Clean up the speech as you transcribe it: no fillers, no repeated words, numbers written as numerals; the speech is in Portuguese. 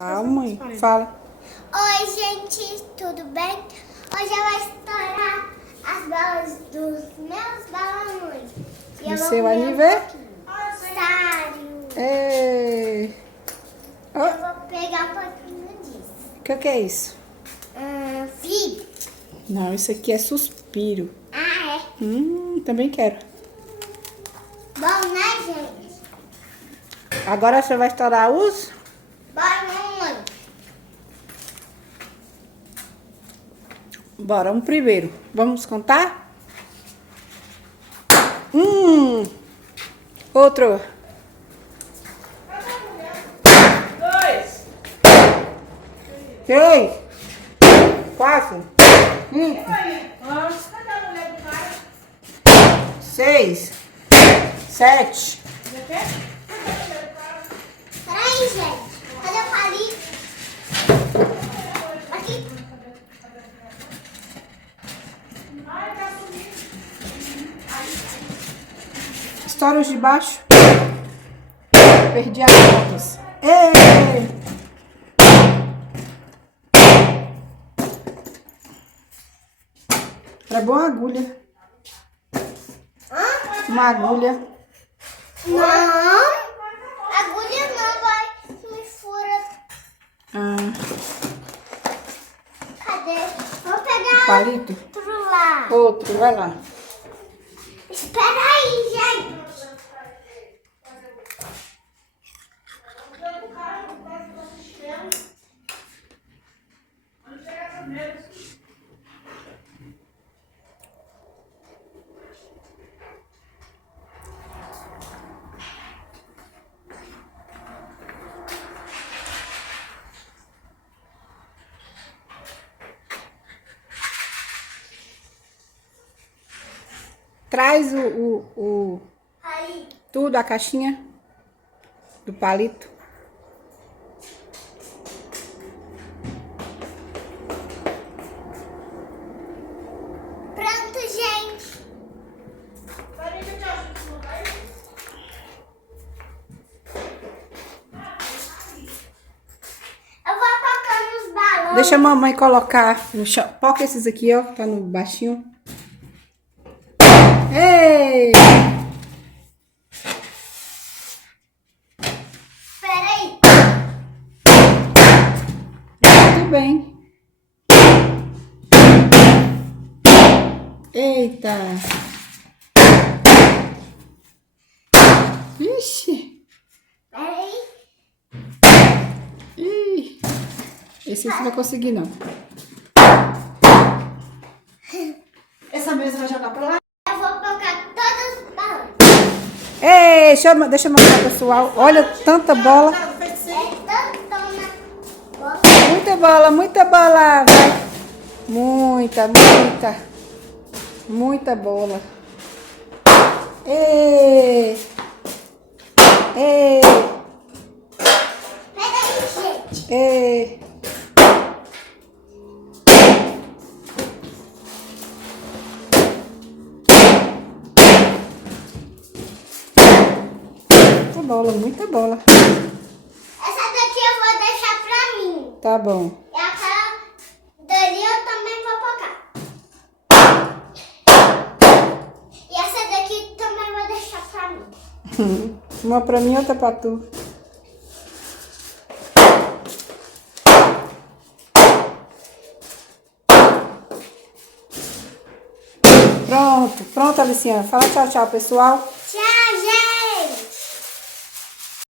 Ah, mãe, fala. Oi, gente, tudo bem? Hoje eu vou estourar as balas dos meus balões. Do seu aniversário. Eu Oh, vou pegar um pouquinho disso. o que é isso? Vidro. Não, isso aqui é suspiro. Ah, é? Também quero. Bom, né, gente? Agora você vai estourar os? Bora, mamãe. Bora, um primeiro. Vamos contar? Outro. 2, 3, 4, 5, cadê a mulher do cara? 6, 7. Peraí, gente. Cadê o palito? Aqui. Estoura os de baixo. Perdi as contas. Ei! É bom a agulha. Uma agulha. Não. Agulha não vai me furar. Cadê? Vou pegar Palito. outro lá. Outro, vai lá. Espera aí, gente. Traz Aí. tudo, a caixinha do palito. Pronto, gente. Eu vou tocando os balões. Deixa a mamãe colocar no chão. Poca esses aqui, ó. Tá no baixinho. Ei! Espera aí. Muito bem. Eita! Ixi! Espera aí. Ih! Esse você não vai conseguir, não. Essa mesa vai jogar pra lá? Eu vou colocar todos os balões. Ei! Deixa eu mostrar, pessoal. Olha tanta bola. É tantona. Muita bola, muita bola. Vai. Muita, muita. Muita bola. Ei! Ei! Espera aí, gente. Ei! Muita bola, muita bola. Essa daqui eu vou deixar pra mim. Tá bom. E aquela dali eu também vou colocar. E essa daqui também vou deixar pra mim. Uma pra mim, outra pra tu. Pronto, pronto, Alicinha. Fala tchau, tchau, pessoal. Tchau, gente.